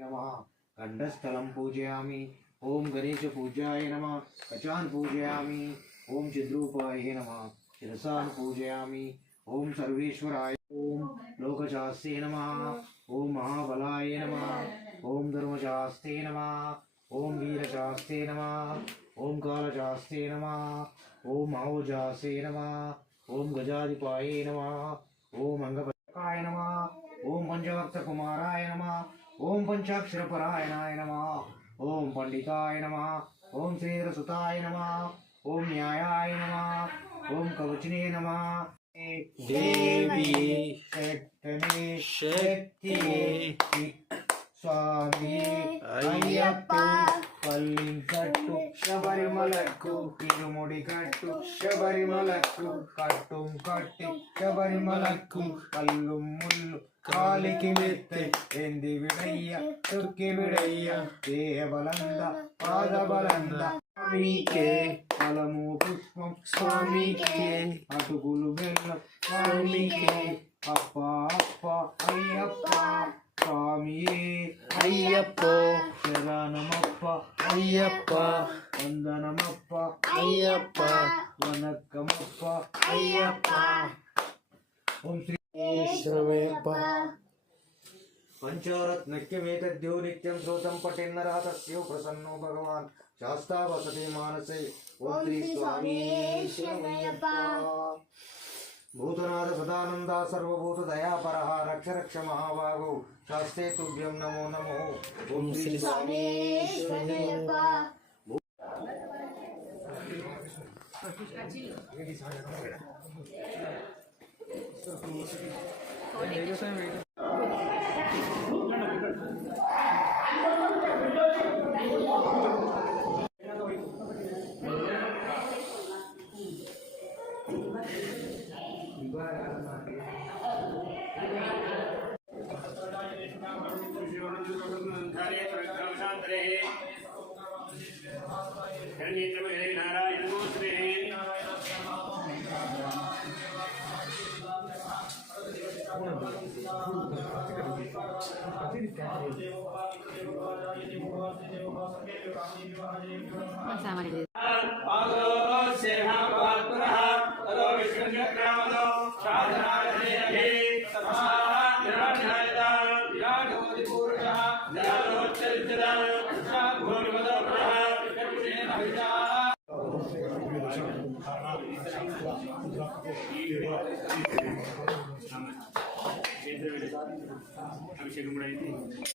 नमः कंठस्थलं पूजयामि। ओम गणेश पूजाय नमः। कचान पूजयामि। ओम चिद्रूपाय नमः। शिरसान् पूजयामि। ओम सर्वेश्वराय। ओम लोकशास्त्रे नमः। ओम महाबलाय नमः। ओम धर्मशास्त्रे नमः। ओम वीरशास्त्रे नमः। ओम कालशास्त्रे नमः। ओम महोजास्त्रे नमः। ओम गजाधिपाय नमः। ओम अंगपत्रकाय नमः। ओम पंचवक्त कुमाराय नमः। ओम पंचाक्षरपरायणाय नमः। ओम पंडिताय नमः। ओम श्रीधरसुताय नमः। ओम न्यायाय नमः। ओम कवचने नमः। देवी शक्ति स्वामी अय्यप्पा पल्लिंकट्टु शबरिमलक्कु तिरुमुडिकट्टु शबरिमलक्कु कट्टुं कट्टि शबरिमलक्कु कल्लुं मुल्लु कालिकी मेत्ते एंदी विडय्य तुक्की विडय्य देह बलंद पाद बलंद स्वामीके फलमु पुष्पं स्वामीके अटुकुलु बेल्लं स्वामीके अप्पा अप्पा अय्यप्पा स्वामिये अय्यप्पो शरणमप्प अय्यप्प वंदनमप्प अय्यप्प वनक्कमप्प अय्यप्प ओम श्री ईश्वरमेप्प पंचरत्नक्यमेतद्यो नित्यं श्रोतं पठेन्नरः तस्यो प्रसन्नो भगवान् शास्ता वसते मानसे। ओम श्री स्वामी शरणमप्प भूतनाथ सदानंदा सर्वभूत दयापरः रक्ष रक्ष महाभागो शास्ते तुभ्यं नमो नमो। ओम श्री स्वामी शरणमप्प అభిషేకం కూడా అయింది.